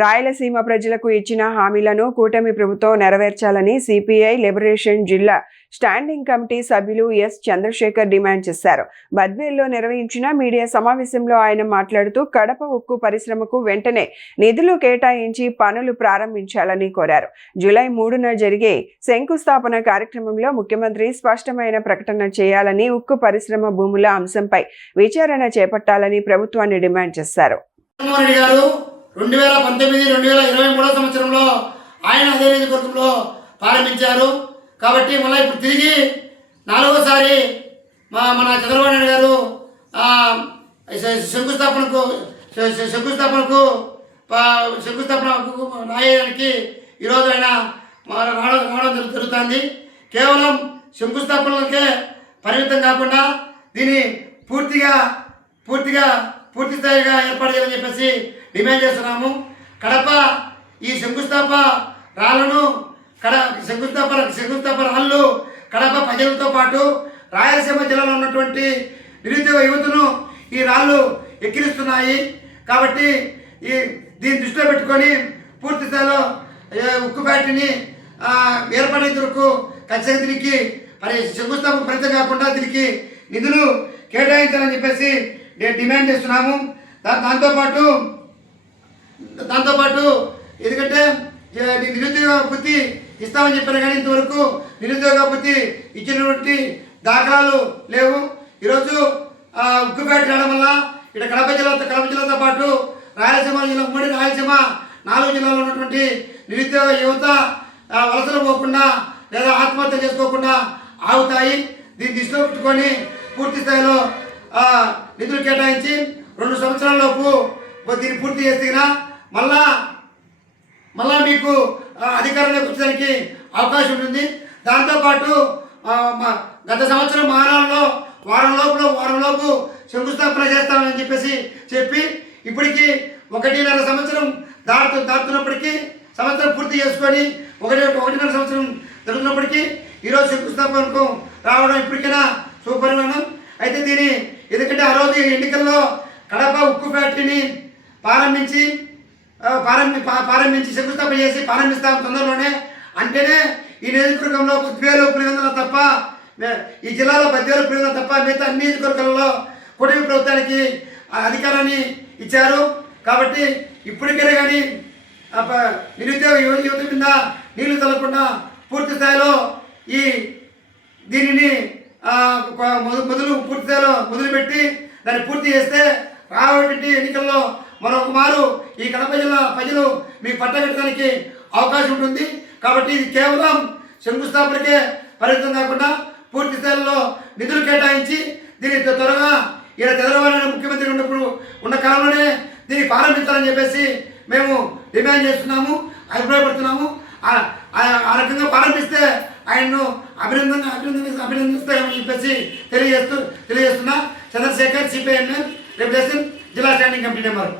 రాయలసీమ ప్రజలకు ఇచ్చిన హామీలను కూటమి ప్రభుత్వం నెరవేర్చాలని సిపిఐ లిబరేషన్ జిల్లా స్టాండింగ్ కమిటీ సభ్యులు ఎస్ చంద్రశేఖర్ డిమాండ్ చేశారు. బద్వేల్లో నిర్వహించిన మీడియా సమావేశంలో ఆయన మాట్లాడుతూ కడప ఉక్కు పరిశ్రమకు వెంటనే నిధులు కేటాయించి పనులు ప్రారంభించాలని కోరారు. జూలై 3న జరిగే శంకుస్థాపన కార్యక్రమంలో ముఖ్యమంత్రి స్పష్టమైన ప్రకటన చేయాలని, ఉక్కు పరిశ్రమ భూముల అంశంపై విచారణ చేపట్టాలని ప్రభుత్వాన్ని డిమాండ్ చేశారు. 2019-2023 సంవత్సరంలో ఆయన అదే నియోజకవర్గంలో ప్రారంభించారు. కాబట్టి మళ్ళీ ఇప్పుడు తిరిగి నాలుగోసారి మన చంద్రబాబు నాయుడు గారు శంకుస్థాపన రాయడానికి ఈరోజు ఆయన రావడం జరుగుతుంది. కేవలం శంకుస్థాపనలకే పరిమితం కాకుండా దీన్ని పూర్తి స్థాయిగా ఏర్పాటు చేయాలని చెప్పేసి డిమాండ్ చేస్తున్నాము. కడప ఈ శంకుస్థాపన రాళ్లను శంకుస్థాపన రాళ్ళు కడప ప్రజలతో పాటు రాయలసీమ జిల్లాలో ఉన్నటువంటి నిరుద్యోగ యువతను ఈ రాళ్ళు ఎక్కిరిస్తున్నాయి. కాబట్టి దీన్ని దృష్టిలో పెట్టుకొని పూర్తి స్థాయిలో ఉక్కు ఫ్యాక్టరీని ఏర్పడేందుకు ఖచ్చితంగా దీనికి శంకుస్థాపన ఫలితం కాకుండా దీనికి నిధులు కేటాయించాలని చెప్పేసి డిమాండ్ చేస్తున్నాము. దాంతోపాటు ఎందుకంటే నిరుద్యోగ వృత్తి ఇస్తామని చెప్పారు, కానీ ఇంతవరకు నిరుద్యోగ వృత్తి ఇచ్చినటువంటి దాఖలాలు లేవు. ఈరోజు ఉక్కు ఫ్యాక్టరీ రావడం వల్ల ఇక్కడ కడప జిల్లాతో పాటు రాయలసీమ జిల్లా, ఉమ్మడి రాయలసీమ 4 జిల్లాలో ఉన్నటువంటి నిరుద్యోగ యువత వలసలు పోకుండా లేదా ఆత్మహత్య చేసుకోకుండా ఆగుతాయి. దీన్ని దృష్టిలో పెట్టుకొని పూర్తి స్థాయిలో నిధులు కేటాయించి 2 సంవత్సరాల లోపు దీన్ని పూర్తి చేస్తే మళ్ళా మీకు అధికారంలోకి వచ్చేదానికి అవకాశం ఉంటుంది. దాంతోపాటు గత సంవత్సరం వారం లోపు శంకుస్థాపన చేస్తామని చెప్పి ఇప్పటికీ 1.5 సంవత్సరం దాటుతున్నప్పటికీ, సంవత్సరం పూర్తి చేసుకొని 1.5 సంవత్సరం జరుగుతున్నప్పటికీ ఈరోజు శంకుస్థాపనకు రావడం ఇప్పటికైనా శుభపరిమాణం. అయితే ఎందుకంటే ఆ రోజు ఎన్నికల్లో కడప ఉక్కు ఫ్యాక్టరీని ప్రారంభించి శంకుస్థాపన చేసి ప్రారంభిస్తాం తొందరలోనే అంటేనే ఈ నియోజకవర్గంలో 10,000 పులివెందులు తప్ప, ఈ జిల్లాలో 10,000 పులివెందులు తప్ప మిగతా అన్ని నియోజకవర్గాల్లో కూటమి ప్రభుత్వానికి అధికారాన్ని ఇచ్చారు. కాబట్టి ఇప్పటికైనా కానీ నిరుద్యోగ యువత మీద నీళ్లు తల్లకుండా పూర్తి స్థాయిలో దీనిని పూర్తి స్థాయిలో మొదలుపెట్టి దాన్ని పూర్తి చేస్తే రాబోయే ఎన్నికల్లో మరొక మారు ఈ కడప జిల్లా ప్రజలు మీకు పట్టబెట్టడానికి అవకాశం ఉంటుంది. కాబట్టి ఇది కేవలం శంకుస్థాపనకే పరిమితం కాకుండా పూర్తి స్థాయిలో నిధులు కేటాయించి దీన్ని త్వరగా చంద్రబాబు నాయుడు ముఖ్యమంత్రి ఉన్న కాలంలోనే దీన్ని ప్రారంభించాలని చెప్పేసి మేము డిమాండ్ చేస్తున్నాము, అభిప్రాయపడుతున్నాము. ఆ రకంగా ప్రారంభిస్తే ఆయన్ను అభినందిస్తామని చెప్పేసి తెలియజేస్తున్నా. చంద్రశేఖర్, సిపిఐ లిబరేషన్ జిల్లా స్టాండింగ్ కమిటీ మెంబర్.